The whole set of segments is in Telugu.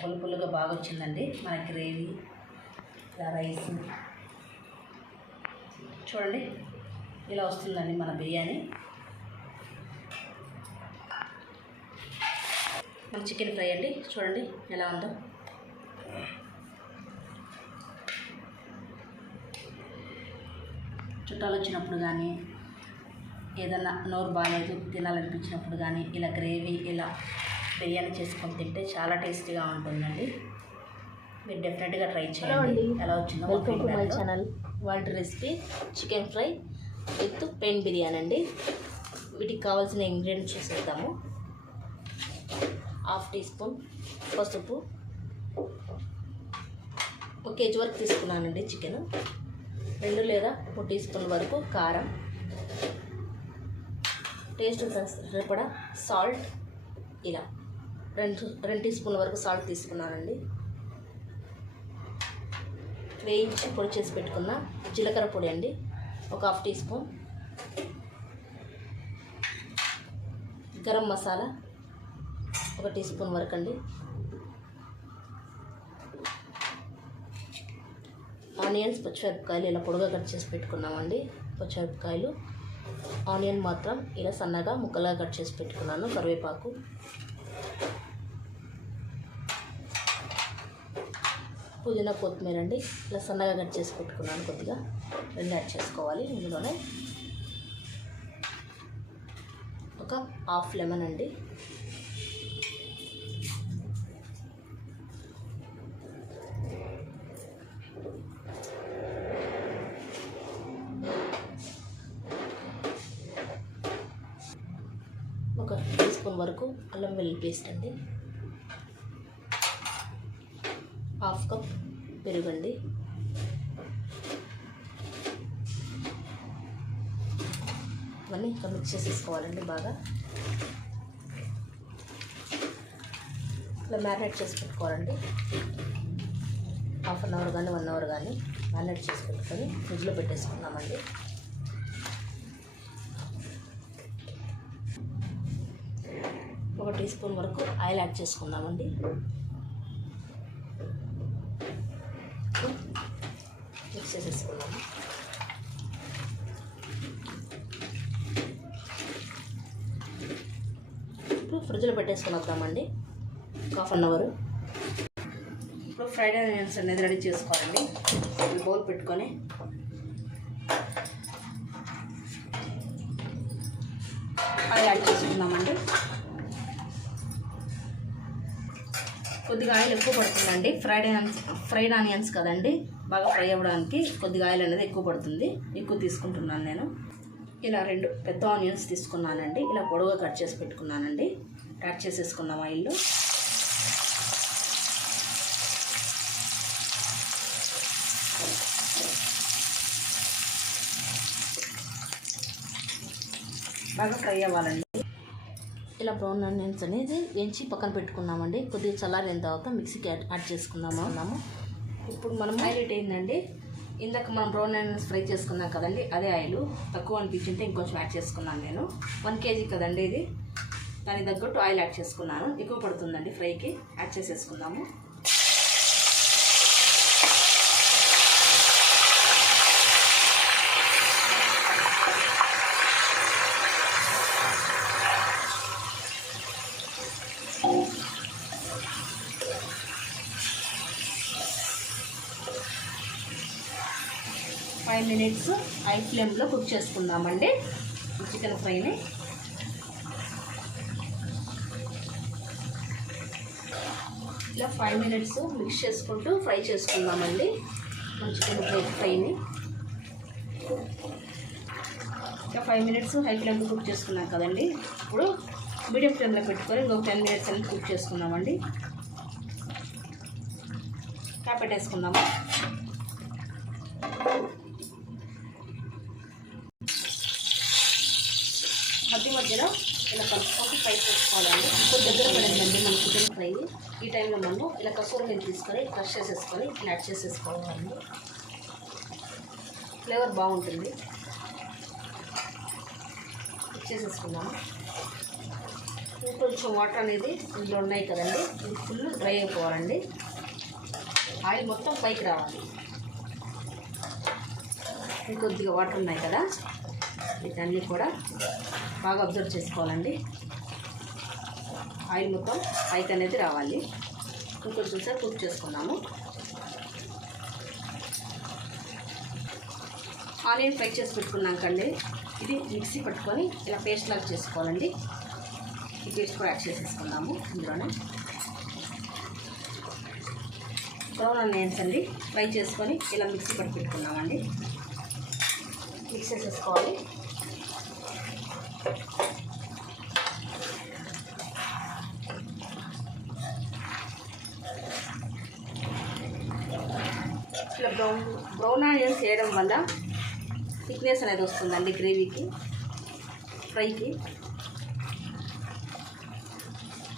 పుల్ల పుల్లగా బాగా వచ్చిందండి మన గ్రేవీ. రైస్ చూడండి ఇలా వస్తుందండి మన బిర్యానీ. మన చికెన్ ఫ్రై అండి, చూడండి ఎలా ఉందో. చుట్టాలు వచ్చినప్పుడు కానీ ఏదన్నా నోరు బాగాలేదు తినాలనిపించినప్పుడు కానీ ఇలా గ్రేవీ ఇలా బిర్యానీ చేసుకొని తింటే చాలా టేస్టీగా ఉంటుందండి. మీరు డెఫినెట్గా ట్రై చేయండి. ఎలా వచ్చిందో వెల్కమ్ టు మై ఛానల్. వాళ్ళ recipe chicken fry with pen biryani అండి. వీటికి కావాల్సిన ఇంగ్రీడియంట్స్ చూసేద్దాము. 1/2 టీ స్పూన్ పసుపు, 1 కేజీ వరకు తీసుకున్నానండి చికెన్. 2 లేదా 3 టీ స్పూన్ల వరకు కారం, టేస్ట్ సరిపడా సాల్ట్, ఇలా 2 టీ స్పూన్ల వరకు సాల్ట్ తీసుకున్నానండి. వేయించి పొడి చేసి పెట్టుకున్న జీలకర్ర పొడి అండి 1/2 teaspoon, garam masala 1 teaspoon వరకు అండి, ఆనియన్స్ పచ్చిమిరపకాయలు ఇలా పొడిగా కట్ చేసి పెట్టుకున్నామండి. పచ్చిమిరపకాయలు, ఆనియన్ మాత్రం ఇలా సన్నగా ముక్కలుగా కట్ చేసి పెట్టుకున్నాను. కరివేపాకు, పుదీనా, కొత్తిమీర అండి ఇలా సన్నగా కట్ చేసి పెట్టుకున్నాను. కొద్దిగా 2 యాడ్ చేసుకోవాలి. ఇందులోనే ఒక 1/2 లెమన్ అండి, ఒక 1 టీ స్పూన్ వరకు అల్లం వెల్లుల్లి పేస్ట్ అండి, 1/2 కప్ పెరుగండి, ఇవన్నీ ఇంకా మిక్స్ చేసేసుకోవాలండి బాగా. ఇలా మ్యారినేట్ చేసి పెట్టుకోవాలండి. 1/2 అవర్ కానీ 1 అవర్ కానీ మ్యారినేట్ చేసి పెట్టుకొని ఫ్రిడ్జ్లో పెట్టేసుకున్నామండి. ఒక 1 టీ స్పూన్ వరకు ఆయిల్ యాడ్ చేసుకుందామండి. మిక్స్ చేసేసుకున్నాము. ఇప్పుడు ఫ్రిడ్జ్లో పెట్టేసుకుని వద్దామండి 1/2 అవర్. ఇప్పుడు ఫ్రైడ్ ఆనియన్స్ అనేది రెడీ చేసుకోవాలండి. బౌల్ పెట్టుకొని ఆయిల్ యాడ్ చేసుకుందామండి. కొద్దిగా ఆయిల్ ఎక్కువ పడుతుందండి. ఫ్రైడ్ ఆనియన్స్ కదండి, బాగా ఫ్రై అవ్వడానికి కొద్దిగా ఆయిల్ అనేది ఎక్కువ పడుతుంది. ఎక్కువ తీసుకుంటున్నాను నేను. ఇలా 2 పెద్ద ఆనియన్స్ తీసుకున్నానండి. ఇలా పొడవుగా కట్ చేసి పెట్టుకున్నానండి. యాడ్ చేసేసుకున్నాం ఆయిల్లో. బాగా ఫ్రై అవ్వాలండి. ఇలా బ్రౌన్ ఆనియన్స్ అనేది వేయించి పక్కన పెట్టుకున్నామండి. కొద్దిగా చల్లారిన తర్వాత మిక్సీకి యాడ్ చేసుకుందాము. ఇప్పుడు మనం ఆయిల్ హీట్ అయిందండి. ఇందాక మనం బ్రౌన్ ఆనియన్స్ ఫ్రై చేసుకున్నాం కదండి, అదే ఆయిల్ తక్కువ అనిపించింటే ఇంకొంచెం యాడ్ చేసుకున్నాను నేను. 1 కేజీ కదండి ఇది, దానికి తగ్గట్టు ఆయిల్ యాడ్ చేసుకున్నాను. ఎక్కువ పడుతుందండి ఫ్రైకి. యాడ్ చేసేసుకుందాము. ఫైవ్ మినిట్స్ హై ఫ్లేమ్లో కుక్ చేసుకుందామండి చికెన్ ఫ్రైని. ఇలా 5 మినిట్స్ మిక్స్ చేసుకుంటూ ఫ్రై చేసుకుందామండి మన చికెన్ ఫ్రైని. ఇంకా 5 మినిట్స్ హై ఫ్లేమ్లో కుక్ చేసుకున్నాం కదండి. ఇప్పుడు మీడియం ఫ్లేమ్లో పెట్టుకొని ఇంకొక 10 మినిట్స్ అనేది కుక్ చేసుకుందామండి. పెట్టేసుకుందాము. మధ్యలో ఇలా కలుపుకొని ఫ్రై చేసుకోవాలండి. కొంచెం దగ్గర పడిందండి మన చికెన్ ఫ్రై. ఈ టైంలో మనం ఇలా కసూరి మేతి తీసుకొని క్రష్ చేసేసుకొని యాడ్ చేసేసుకోవాలండి. ఫ్లేవర్ బాగుంటుంది. చేసేసుకున్నాము. కొంచెం వాటర్ అనేది ఇందులో ఉన్నాయి కదండి, ఇది ఫుల్ డ్రై అయిపోవాలండి. ఆయిల్ మొత్తం పైకి రావాలి. కొద్దిగా వాటర్ ఉన్నాయి కదా, వీటన్నీ కూడా బాగా అబ్జర్వ్ చేసుకోవాలండి. ఆయిల్ మొత్తం పైకి అనేది రావాలి. ఇంకొంచెం సేపు కుక్ చేసుకుందాము. ఆనియన్ ఫ్రై చేసి పెట్టుకున్నాకండి, ఇది మిక్సీ పట్టుకొని ఇలా పేస్ట్ లాగా చేసుకోవాలండి. ఈ పేస్ట్ కూడా యాడ్ చేసేసుకుందాము. ఇందులోనే బ్రౌన్ ఆనియన్స్ అండి ఫ్రై చేసుకొని ఇలా మిక్సీ పట్టి పెట్టుకున్నామండి. మిక్స్ చేసేసుకోవాలి. ఇట్లా బ్రౌన్ ఆనియన్స్ వేయడం వల్ల థిక్నెస్ అనేది వస్తుందండి గ్రేవీకి, ఫ్రైకి.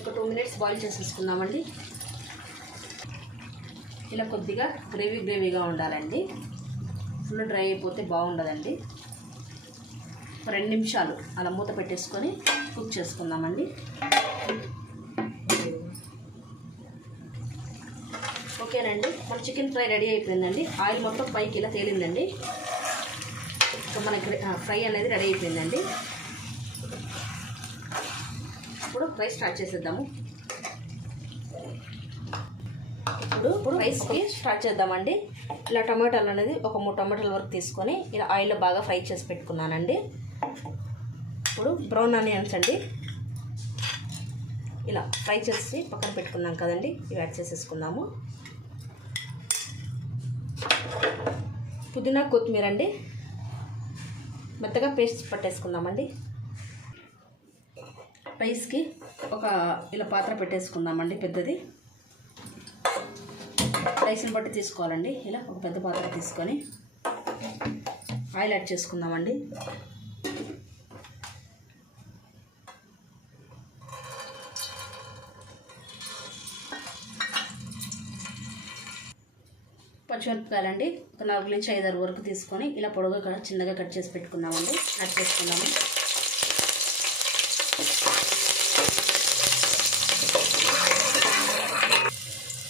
ఒక 2 minutes బాయిల్ చేసేసుకుందామండి. ఇలా కొద్దిగా గ్రేవీగా ఉండాలండి. ఫుల్ డ్రై అయిపోతే బాగుండదండి. 2 నిమిషాలు అలా మూత పెట్టేసుకొని కుక్ చేసుకుందామండి. ఓకేనండి, మన చికెన్ ఫ్రై రెడీ అయిపోయిందండి. ఆయిల్ మొత్తం పైకి ఇలా తేలిందండి. ఇంకా మనకి ఫ్రై అనేది రెడీ అయిపోయిందండి. ఇప్పుడు ఫ్రై స్టార్ట్ చేసేద్దాము. ఇప్పుడు రైస్కి స్టార్ట్ చేద్దామండి. ఇలా టమాటాలు అనేది ఒక 3 టమాటాల వరకు తీసుకొని ఇలా ఆయిల్లో బాగా ఫ్రై చేసి పెట్టుకున్నానండి. ఇప్పుడు బ్రౌన్ ఆనియన్స్ అండి ఇలా ఫ్రై చేసి పక్కన పెట్టుకున్నాం కదండి, ఇవి యాడ్ చేసేసుకుందాము. పుదీనా కొత్తిమీర అండి మెత్తగా పేస్ట్ పట్టేసుకుందామండి. రైస్కి ఒక ఇలా పాత్ర పెట్టేసుకుందామండి, పెద్దది. రైస్ని బట్టి తీసుకోవాలండి. ఇలా ఒక పెద్ద పాత్ర తీసుకొని ఆయిల్ యాడ్ చేసుకుందామండి. పచ్చిమిరపకాయలండి ఒక 4 నుంచి 5 వరకు తీసుకొని ఇలా పొడవుగా చిన్నగా కట్ చేసి పెట్టుకున్నామండి. యాడ్ చేసుకున్నాము.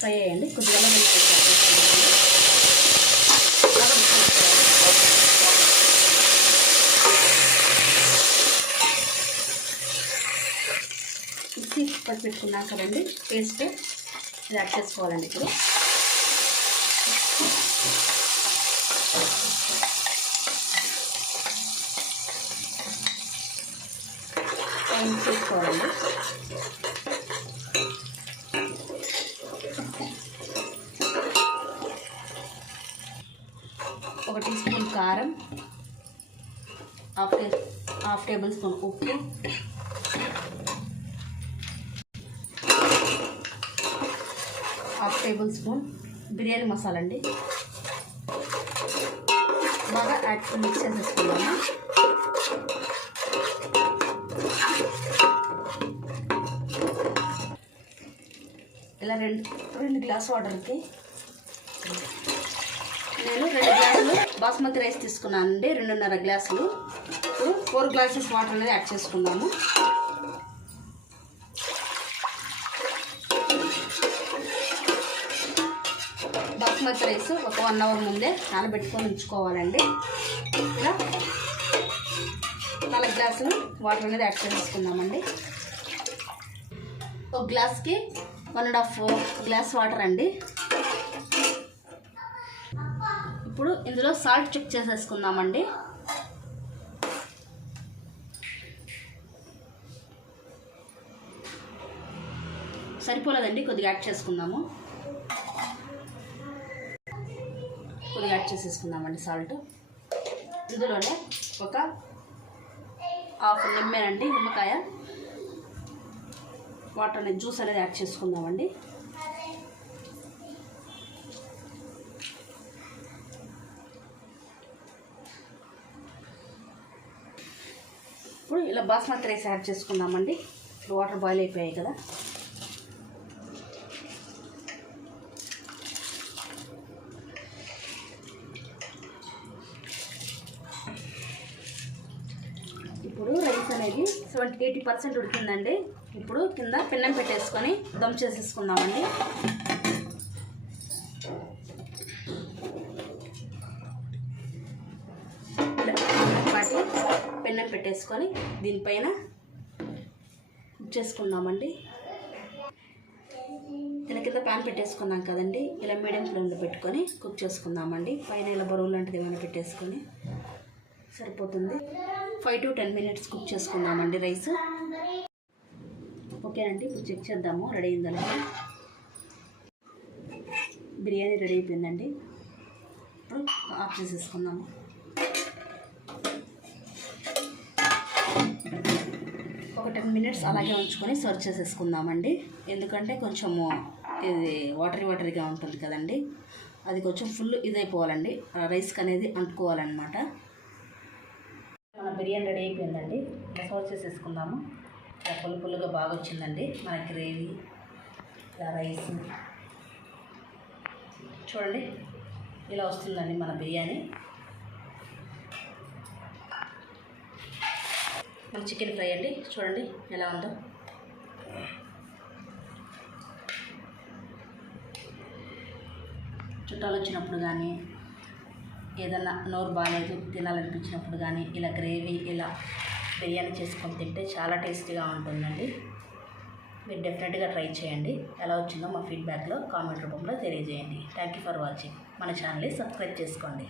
ఫ్రై అయ్యండి. కొద్దిగా మిక్సీ పట్టి పెట్టుకున్నాం కదండి పేస్ట్, ఇది యాడ్ చేసుకోవాలండి. ఇప్పుడు మిక్స్ చేసుకోవాలండి. ఒక టీ స్పూన్ కారం, హాఫ్ టేబుల్ స్పూన్ ఉప్పు, half table spoon biryani masala అండి బాగా మిక్స్ చేసేసుకున్నాము. ఇలా రెండు గ్లాస్ వాటర్కి నేను 2 గ్లాసులు బాస్మతి రైస్ తీసుకున్నానండి, 2.5 గ్లాసులు. ఇప్పుడు 4 గ్లాసెస్ వాటర్ అనేది యాడ్ చేసుకుందాము. బాస్మతి రైస్ ఒక 1 అవర్ ముందే నానబెట్టుకొని ఉంచుకోవాలండి. ఇలా 4 గ్లాసులు వాటర్ అనేది యాడ్ చేసుకుందామండి. ఒక గ్లాస్కి 1.5 గ్లాస్ వాటర్ అండి. ఇప్పుడు ఇందులో సాల్ట్ చెక్ చేసేసుకుందామండి. సరిపోలేదండి, కొద్దిగా యాడ్ చేసుకుందాము. కొద్దిగా యాడ్ చేసేసుకుందామండి సాల్ట్. ఇందులోనే ఒక హాఫ్ నిమ్మేనండి, నిమ్మకాయ వాటర్ అనేది జ్యూస్ అనేది యాడ్ చేసుకుందామండి. ఇప్పుడు ఇలా బాస్మతి రైస్ యాడ్ చేసుకుందామండి. ఇప్పుడు వాటర్ బాయిల్ అయిపోయాయి కదా, ఇప్పుడు రైస్ అనేది 80% ఉడికిందండి. ఇప్పుడు కింద పెన్నం పెట్టేసుకొని దమ్ చేసేసుకుందామండి. పాటి పెన్నం పెట్టేసుకొని దీనిపైన కుక్ చేసుకుందామండి. ఇలా కింద ప్యాన్ పెట్టేసుకున్నాం కదండి, ఇలా మీడియం ఫ్లేమ్లో పెట్టుకొని కుక్ చేసుకుందామండి. పైన ఇలా బరువు లాంటిది ఏమైనా పెట్టేసుకొని సరిపోతుంది. 5 to 10 minutes కుక్ చేసుకుందామండి రైస్. ఓకేనండి, ఇప్పుడు చెక్ చేద్దాము రెడీ అయిందా లేదా. బిర్యానీ రెడీ అయిపోయిందండి. ఇప్పుడు ఆఫ్ చేసేసుకుందాము. ఒక 10 minutes అలాగే ఉంచుకొని సర్వ్ చేసేసుకుందామండి. ఎందుకంటే కొంచెము ఇది వాటరీగా ఉంటుంది కదండి, అది కొంచెం ఫుల్ ఇదైపోవాలండి, రైస్కి అనేది అంటుకోవాలన్నమాట. మన బిర్యానీ రెడీ అయిపోయిందండి. ఇలా సర్వ్ చేసేసుకుందాము. ఇలా పులుగా బాగా వచ్చిందండి మన గ్రేవీ, ఇలా రైస్ చూడండి ఇలా వస్తుందండి మన బిర్యానీ. మన చికెన్ ఫ్రై అండి, చూడండి ఎలా ఉందో. చుట్టాలు వచ్చినప్పుడు కానీ ఏదన్నా నోరు బాగాలేదు తినాలనిపించినప్పుడు కానీ ఇలా గ్రేవీ ఇలా బిర్యానీ చేసుకొని తింటే చాలా టేస్టీగా ఉంటుందండి. మీరు డెఫినెట్గా ట్రై చేయండి. ఎలా వచ్చిందో మా ఫీడ్బ్యాక్లో కామెంట్ రూపంలో తెలియజేయండి. Thank you for watching. మన ఛానల్ని సబ్స్క్రైబ్ చేసుకోండి.